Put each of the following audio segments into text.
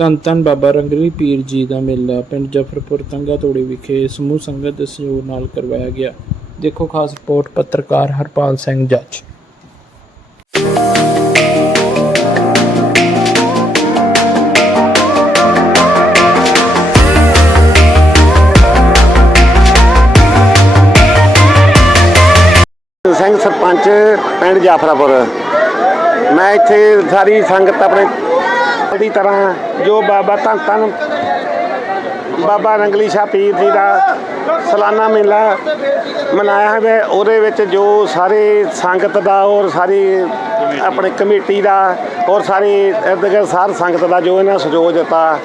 ਧੰਨ ਧੰਨ ਬਾਬਾ ਰੰਗਲੀ ਪੀਰ ਜੀ ਦਾ ਮੇਲਾ ਪਿੰਡ ਜਫਰਪੁਰ ਤੰਗਾ ਤੋੜੀ ਵਿਖੇ ਸਮੂਹ ਸੰਗਤ ਦੇ ਸਹਿਯੋਗ ਨਾਲ ਕਰਵਾਇਆ ਗਿਆ। ਦੇਖੋ ਖਾਸ ਰਿਪੋਰਟ ਪੱਤਰਕਾਰ ਹਰਪਾਲ ਸਿੰਘ ਜੱਜ। ਸਿੰਘ ਸਰਪੰਚ ਪਿੰਡ ਜਾਫਰਾਪੁਰ। ਮੈਂ ਇੱਥੇ ਸਾਰੀ ਸੰਗਤ ਆਪਣੇ ਦੀ ਤਰ੍ਹਾਂ ਜੋ ਬਾਬਾ ਧੰਨ ਧੰਨ ਬਾਬਾ ਰੰਗਲੀ ਸ਼ਾਹ ਪੀਰ ਜੀ ਦਾ ਸਾਲਾਨਾ ਮੇਲਾ ਮਨਾਇਆ ਹੈ ਉਹਦੇ ਵਿੱਚ ਜੋ ਸਾਰੇ ਸੰਗਤ ਦਾ ਔਰ ਸਾਰੀ ਆਪਣੇ ਕਮੇਟੀ ਦਾ ਔਰ ਸਾਰੀ ਇਰਦ ਗਿਰਦ ਸਾਰ ਸੰਗਤ ਦਾ ਜੋ ਇਹਨਾਂ ਸਹਿਯੋਗ ਦਿੱਤਾ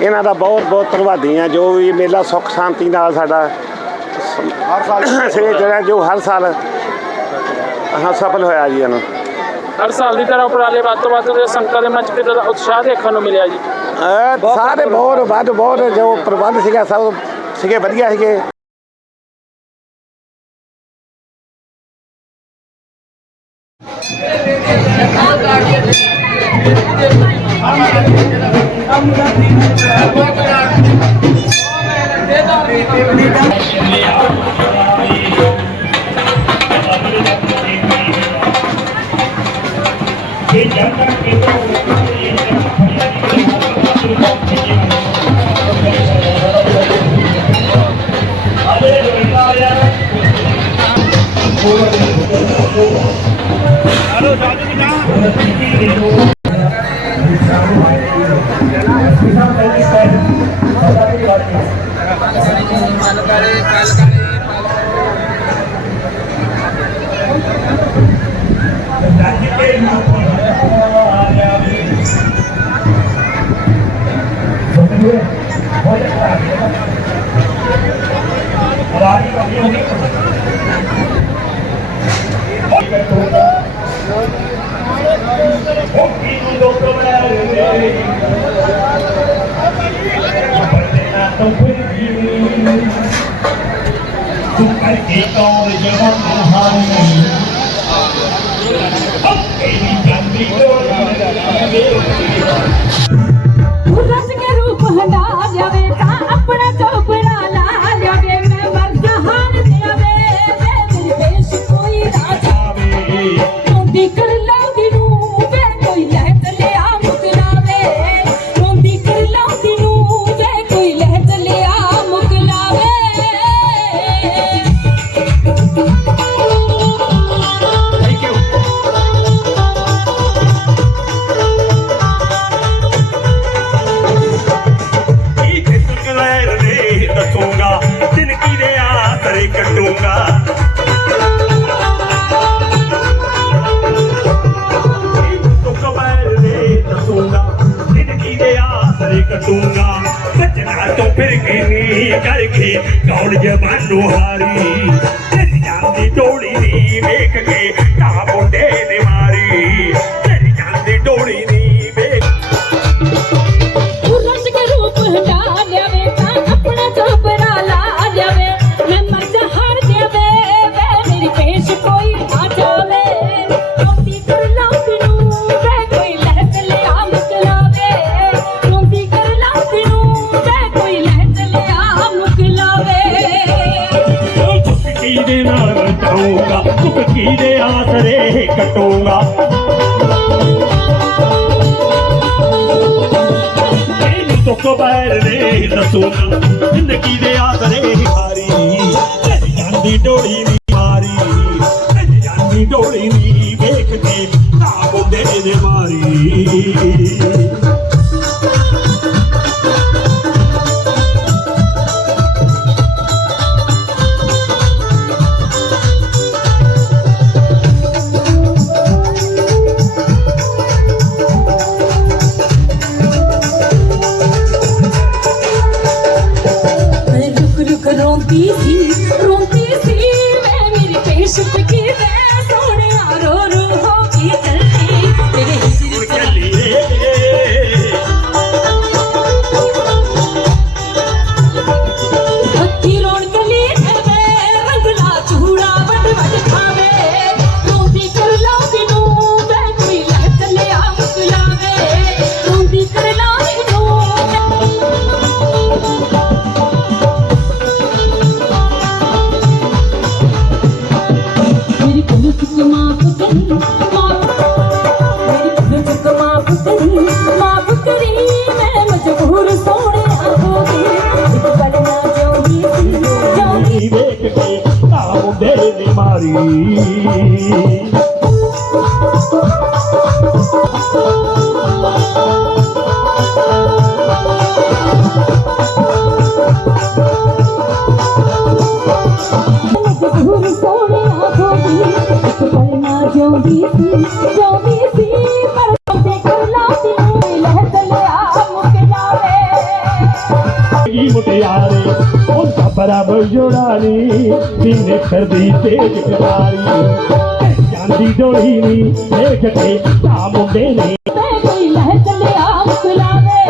ਇਹਨਾਂ ਦਾ ਬਹੁਤ ਬਹੁਤ ਧੰਨਵਾਦੀ ਹਾਂ। ਜੋ ਵੀ ਮੇਲਾ ਸੁੱਖ ਸ਼ਾਂਤੀ ਨਾਲ ਸਾਡਾ ਹਰ ਸਾਲ ਜਿਹੜਾ ਜੋ ਹਰ ਸਾਲ ਹਾਂ ਸਫਲ ਹੋਇਆ ਜੀ ਇਹਨਾਂ ਹਰ ਸਾਲ ਦੀ ਤਰ੍ਹਾਂ ਉਪਰਾਲੇ ਵੱਧ ਤੋਂ ਵੱਧ ਦੇ ਸੰਗਤਾਂ ਦੇ ਮਨ 'ਚ ਦਾ ਉਤਸ਼ਾਹ ਦੇਖਣ ਨੂੰ ਮਿਲਿਆ ਜੀ। ਸਾਰੇ ਬਹੁਤ, ਵੱਧ ਬਹੁਤ ਜੋ ਪ੍ਰਬੰਧ ਸੀਗਾ, ਸਭ ਸੀਗੇ, ਵਧੀਆ ਸੀਗੇ। Kalau kali, kalau kali. chúng cái kỳ to để cho con ăn hơn ốc kỳ chẳng đi đâu ਆਸਰੇ ਸੱਜਣਾ ਤੋਂ ਫਿਰ ਕੇ ਨੀ ਕਰਕੇ? ਕੌਣ ਜਵਾਨੂ ਹਾਰੀ? ਤੇਰੀ ਜਾਂਦੀ ਡੋਲੀ ਨੀ ਵੇਖ ਕੇ ਤਾਂ ਕਟੂੰਗਾ ਇਹਨੂੰ ਤੁਕ ਬੈਰ ਨੇ ਦੱਸੂਗਾ। ਜ਼ਿੰਦਗੀ ਦੇ ਆਸਰੇ ਹਾਰੀ। ਜਾਂਦੀ ਡੋਲੀ ਨੀ ਮਾਰੀ। ਜਾਂਦੀ ਡੋਲੀ ਨੀ ਵੇਖ ਕੇ ਤਾਂ ਬੁੱਢੇ ਨੇ ਮਾਰੀ। I'm a jolly, I'm a jolly, I'm a jolly, I'm a jolly, I'm a jolly, I'm a jolly, I'm a jolly, I'm ਜਾਂਦੀ ਡੋਲੀ ਨੀ ਦੇਖ ਕੇ ਤਾਂ ਮੁੰਡੇ ਨੇ। ਤੇ ਕੋਈ ਲਹਿ ਚਲਿਆ ਮੁੱਕ ਜਾਵੇ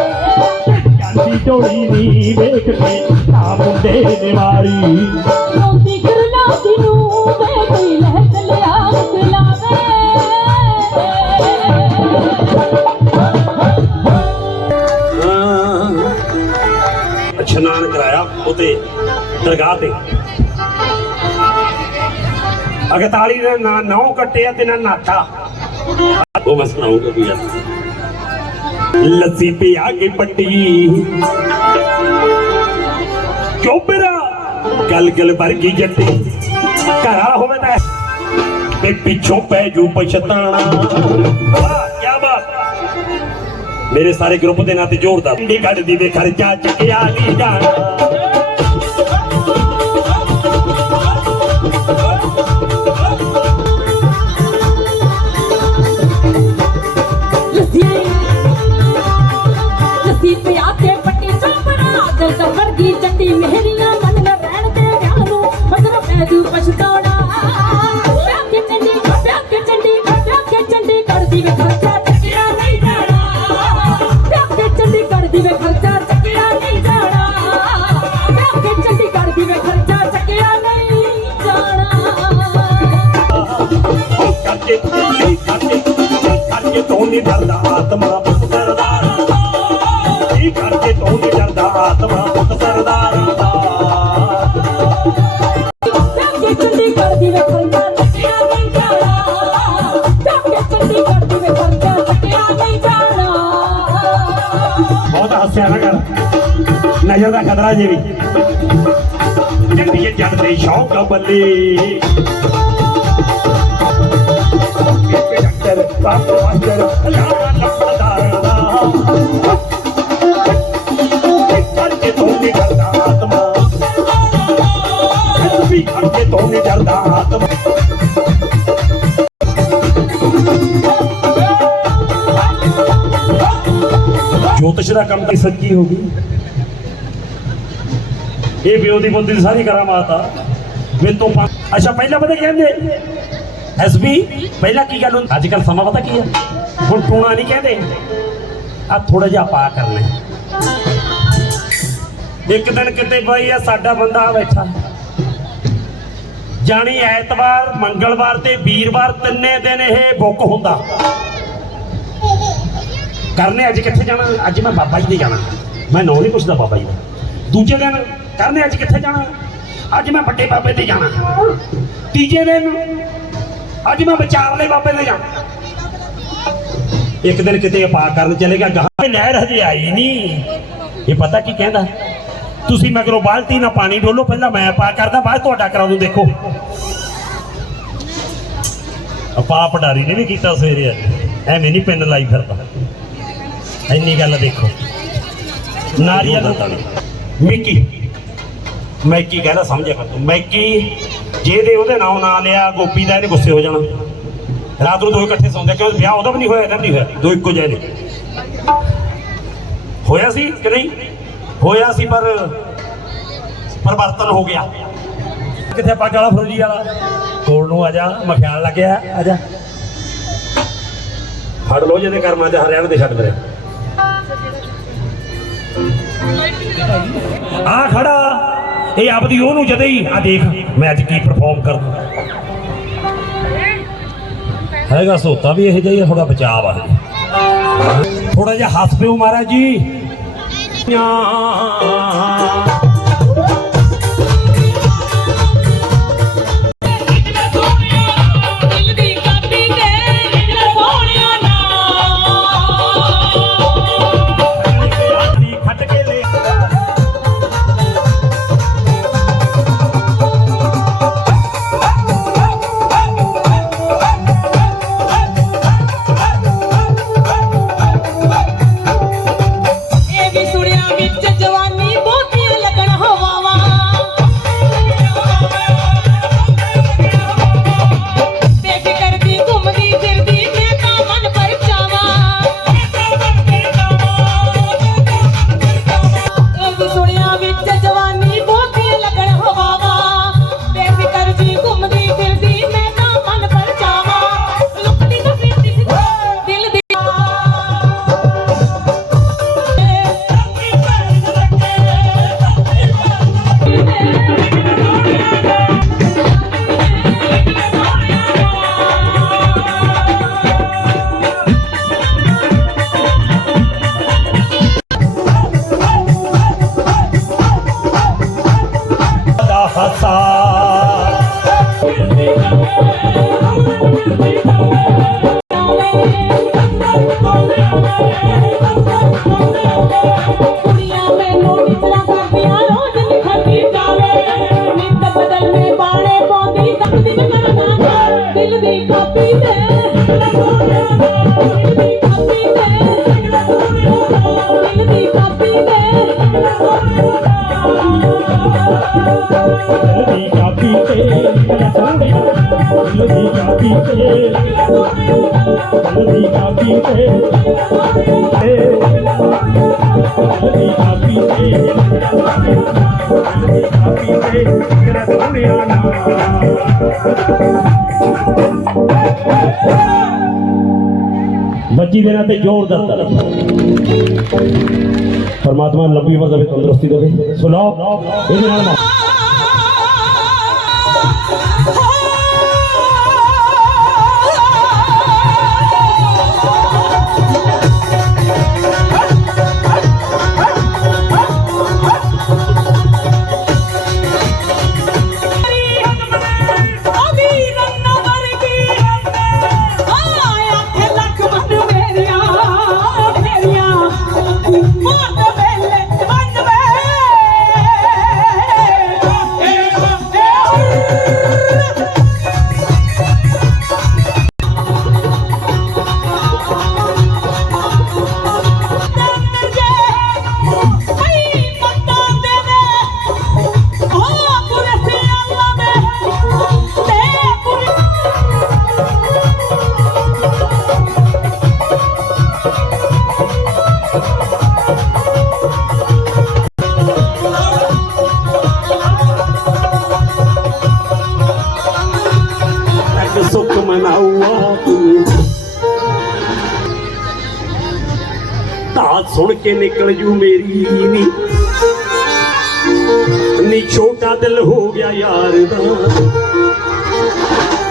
ਜਾਂਦੀ ਡੋਲੀ ਨੀ ਵੇਖ ਕੇ ਤਾਂ ਮੁੰਡੇ ਨੇ ਮਾਰੀ। ਜਿਉਂਦੀ ਕੁਲਾਤੀ ਨੂੰ ਵੇ ਕੋਈ ਲਹਿ ਚਲਿਆ ਮੁੱਕ ਜਾਵੇ ਇਸ਼ਨਾਨ ਕਰਾਇਆ ਉਤੇ ਦਰਗਾਹ ਤੇ। ਅਗਤਾਲੀ ਦੇ ਨਾ ਨੌ ਕੱਟਿਆ ਤੇ ਨਾ ਨਾਥਾ ਉਹ ਮੈਂ ਸੁਣਾਉਂਗਾ ਵੀ ਲੱਸੀ ਪਿਆ ਕੇ ਪੱਟੀ। ਚੋਬਰਾ ਗਲ ਗਲ ਵਰਗੀ ਜੱਟੀ। ਘਰ ਵਾਲਾ ਹੋਵੇ ਤਾਂ ਤੇ ਪਿੱਛੋਂ ਪੈ ਜੂ ਪਛਤਾਣਾ। ਵਾਹ ਕੀ ਬਾਤ। ਮੇਰੇ ਸਾਰੇ ਗਰੁੱਪ ਦੇ ਨਾਂ ਤੇ ਜ਼ੋਰਦਾਰ ਚੰਡੀਗੜ੍ਹ ਦੀ ਵੇ ਖਰਚਾ ਚੱਕਿਆ ਨਹੀਂ ਜਾਣਾ ਨਹੀਂ ਡਰਦਾ ਆਤਮਾ ਪੁੱਤ ਸਰਦਾਰ ਇਹ ਕਰਕੇ ਤੋਂ ਨਹੀਂ ਡਰਦਾ ਆਤਮਾ ਪੁੱਤ ਸਰਦਾਰ ਦਾ। ਕੇ ਚੰਡੀ ਕਰਦੀ ਵੇ ਖਰਚਾ ਚੱਕਿਆ ਨਹੀਂ ਜਾਣਾ। ਕੇ ਚੰਡੀ ਕਰਦੀ ਵੇ ਖਰਚਾ ਚੱਕਿਆ ਨਹੀਂ ਜਾਣਾ। ਬਹੁਤ ਹੱਸਿਆ ਨਾ ਕਰ। ਨਜ਼ਰ ਦਾ ਖਤਰਾ ਜੇ ਵੀ ਜੱਟੀਏ ਜੱਟ ਦੇ ਸ਼ੌਕ ਬੱਲੇ। ਡਾਕਟਰ ਪਾਪ ਮਾਸਟਰ ਜੋਤਿਸ਼ ਦਾ ਕੰਮ ਤੇ ਸੱਚੀ ਹੋ ਗਈ। ਇਹ ਵਿਉ ਦੀ ਬੁੱਧੀ ਸਾਰੀ ਕਰਾਮਾਤ ਆ। ਮੇਰੇ ਤੋਂ ਅੱਛਾ, ਪਹਿਲਾਂ ਪਤਾ ਕੀ ਕਹਿੰਦੇ? ਐਸਬੀ ਪਹਿਲਾਂ ਕੀ ਗੱਲ ਹੁੰਦੀ ਅੱਜ ਕੱਲ ਸਮਾਂ ਪਤਾ ਕੀ ਹੈ ਹੁਣ ਟੂਣਾ ਨਹੀਂ ਕਹਿੰਦੇ। ਆ ਥੋੜਾ ਜਿਹਾ ਪਾ ਕਰਨਾ ਇੱਕ ਦਿਨ ਕਿਤੇ ਬਾਈ ਆ ਸਾਡਾ ਬੰਦਾ ਬੈਠਾ। ਜਾਣੀ ਐਤਵਾਰ, ਮੰਗਲਵਾਰ ਤੇ ਵੀਰਵਾਰ ਤਿੰਨੇ ਦਿਨ ਇਹ ਬੁੱਕ ਹੁੰਦਾ। ਕਰਨੇ ਅੱਜ ਕਿੱਥੇ ਜਾਣਾ? ਅੱਜ ਮੈਂ ਬਾਬਾ ਜੀ ਦੇ ਜਾਣਾ। ਮੈਂ ਨੌ ਨਹੀਂ ਪੁੱਛਦਾ ਬਾਬਾ ਜੀ ਦਾ। ਦੂਜੇ ਦਿਨ ਕਰਨੇ ਅੱਜ ਕਿੱਥੇ ਜਾਣਾ? ਅੱਜ ਮੈਂ ਵੱਡੇ ਬਾਬੇ ਤੇ ਜਾਣਾ। ਤੀਜੇ ਦਿਨ ਅੱਜ ਮੈਂ ਵਿਚਾਰਲੇ ਬਾਬੇ ਤੇ ਜਾਣਾ। ਇੱਕ ਦਿਨ ਕਿਤੇ ਪਾ ਕਰਨ ਚਲੇ ਗਿਆ ਗਾਹਾਂ ਨਹਿਰ ਹਜੇ ਆਈ ਨਹੀਂ। ਇਹ ਪਤਾ ਕੀ ਕਹਿੰਦਾ? ਤੁਸੀਂ ਮਗਰੋਂ ਬਾਲਟੀ ਨਾਲ ਪਾਣੀ ਡੋਲੋ ਪਹਿਲਾਂ ਮੈਂ ਪਾ ਕਰਦਾ ਬਾਅਦ ਤੁਹਾਡਾ ਕਰਾ ਦੂੰ ਦੇਖੋ। ਆਪਾ ਪਡਾਰੀ ਨੇ ਵੀ ਕੀਤਾ ਸਵੇਰੇ ਅੱਜ। ਐਵੇਂ ਨਹੀਂ ਪਿੰਨ ਲਾਈ ਫਿਰਦਾ। ਇੰਨੀ ਗੱਲ ਦੇਖੋ। ਨਾਰੀਅਲ ਮਿੱਕੀ। ਮੈਕੀ ਕਹਿੰਦਾ ਸਮਝਿਆ ਕਰ ਤੂੰ। ਮੈਕੀ ਜੇ ਦੇ ਉਹਦੇ ਨਾਮ ਨਾਂ ਲਿਆ ਗੋਪੀ ਦਾ ਇਹਨੇ ਗੁੱਸੇ ਹੋ ਜਾਣਾ। ਰਾਤ ਨੂੰ ਦੋ ਇਕੱਠੇ ਸੌਂਦੇ, ਕਿਉਂ ਵਿਆਹ ਉਹਦਾ ਵੀ ਨਹੀਂ ਹੋਇਆ, ਇਹਦਾ ਵੀ ਨਹੀਂ ਹੋਇਆ? ਦੋ ਇੱਕੋ ਜਿਹੇ ਨੇ। ਹੋਇਆ ਸੀ ਕਿ ਨਹੀਂ? ਹੋਇਆ ਸੀ, ਪਰ ਪਰਿਵਰਤਨ ਹੋ ਗਿਆ। ਕਿੱਥੇ ਪੱਗ ਵਾਲਾ ਫਰੋਜੀ ਵਾਲਾ? ਕੋਲ ਨੂੰ ਆ ਜਾ ਮਖਿਆਲ ਲੱਗਿਆ, ਆ ਜਾ। ਫੜ ਲੋ ਜਿਹਦੇ ਕਰਮਾਂ ਚ ਹਰਿਆਣਾ ਦੇ ਛੱਡ ਮੇਰੇ। ਆ ਖੜਾ। ਇਹ ਆਪਦੀ ਉਹਨੂੰ ਜਦੇ ਹੀ ਆ ਦੇਖ, ਮੈਂ ਅੱਜ ਕੀ ਪਰਫਾਰਮ ਕਰਦਾ ਹੈਗਾ ਸੋਤਾ ਵੀ ਇਹ ਜਿਹਾ ਥੋੜਾ ਬਚਾਵ ਆ ਥੋੜਾ ਜਿਹਾ ਹੱਸ ਪਿਓ ਮਹਾਰਾਜ ਜੀ। ਦਿਲ ਲਦੀ ਕਾਪੀ ਤੇ ਲਦੀ ਕਾਪੀ ਤੇ ਲਦੀ ਕਾਪੀ ਤੇ ਤੇਰਾ ਸੋਹਣਿਆ ਨਾ ਬੱਚੀ ਦੇ ਨਾਂ ਤੇ ਜ਼ੋਰਦਾਰ ਤਰਫ ਪਰਮਾਤਮਾ ਲੰਬੀ ਉਮਰ ਦੇਵੇ ਤੰਦਰੁਸਤੀ ਦੇਵੇ ਨਿਕਲ ਜੂ ਮੇਰੀ ਨੀ ਨੀ ਛੋਟਾ ਦਿਲ ਹੋ ਗਿਆ ਯਾਰ ਦਾ।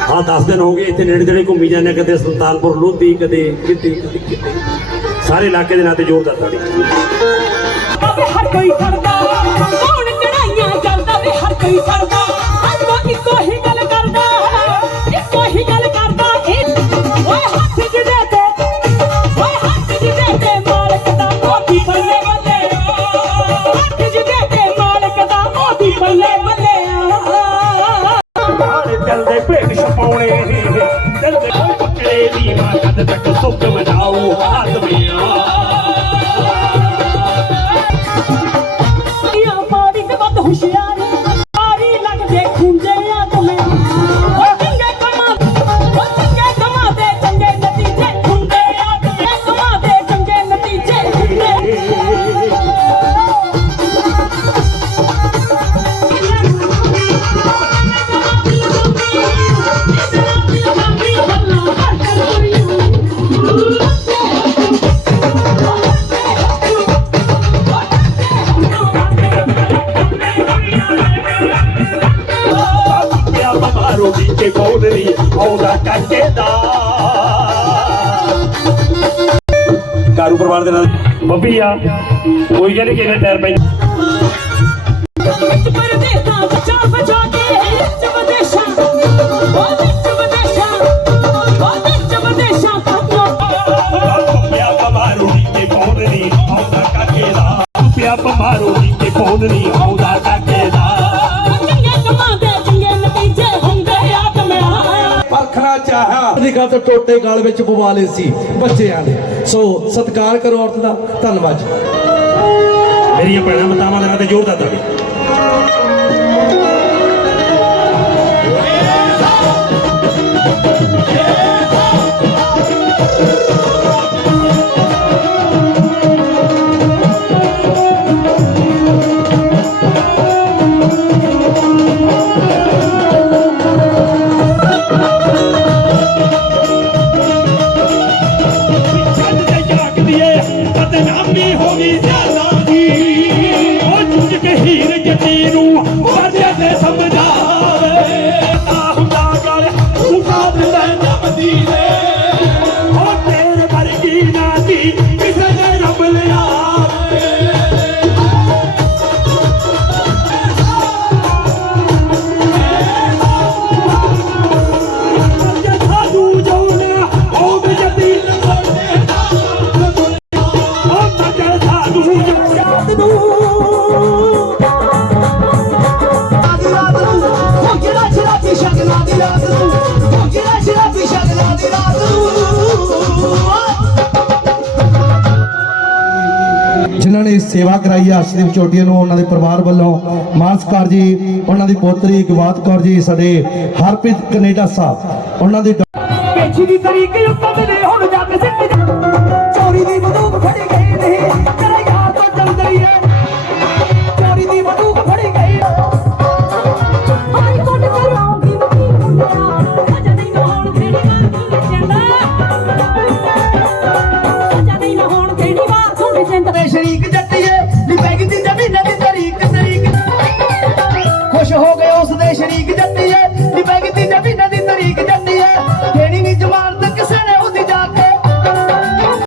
ਹਾਂ 10 ਦਿਨ ਹੋ ਗਏ ਇੱਥੇ ਨੇੜੇ ਤੇੜੇ ਘੁੰਮੀ ਜਾਂਦੇ ਕਦੇ ਸੁਲਤਾਨਪੁਰ, ਲੋਧੀ, ਕਦੇ ਕਿਤੇ ਕਿਤੇ। ਸਾਰੇ ਇਲਾਕੇ ਦੇ ਨਾਂ ਤੇ ਜ਼ੋਰਦਾਰ ਤਾੜੀ ਹਰ ਕੋਈ ਬੱਬੀ ਆ ਕੋਈ ਕਹਿੰਦੇ ਕਿਵੇਂ ਟਾਇਰ ਪੈ ਵਿੱਚ ਪਰਦੇਸਾਂ ਬਚਾ ਬਚਾ ਦੀ ਗੱਲ ਤੋਂ ਟੋਟੇ ਗਾਲ ਵਿੱਚ ਪਵਾ ਲਏ ਸੀ ਬੱਚਿਆਂ ਦੇ ਸੋ ਸਤਿਕਾਰ ਕਰੋ ਔਰਤ ਦਾ। ਧੰਨਵਾਦ ਜੀ। ਮੇਰੀਆਂ ਭੈਣਾਂ, ਮਤਾਵਾਂ ਦੇ ਨਾਲ ਤੇ ਜ਼ੋਰਦਾਰ ਦਾ ਛੱਡ ਸੇਵਾ ਕਰਾਈ ਹੈ ਅਰਸ਼ਦੀਪ ਚੋਟੀਆ ਨੂੰ ਉਹਨਾਂ ਦੇ ਪਰਿਵਾਰ ਵੱਲੋਂ। ਮਾਨਸ ਕੌਰ ਜੀ, ਉਹਨਾਂ ਦੀ ਪੋਤਰੀ ਗਵਾਤ ਕੌਰ ਜੀ, ਸਾਡੇ ਹਰਪ੍ਰੀਤ ਕੈਨੇਡਾ ਸਾਹਿਬ, ਉਹਨਾਂ ਦੀ ਪੇਛੀ ਦੀ ਤਰੀਕ ਉੱਤੇ ਹੁਣ ਜਾ ਕੇ ਸਿੱਟ ਚੋਰੀ ਦੀ ਬੰਦੂਕ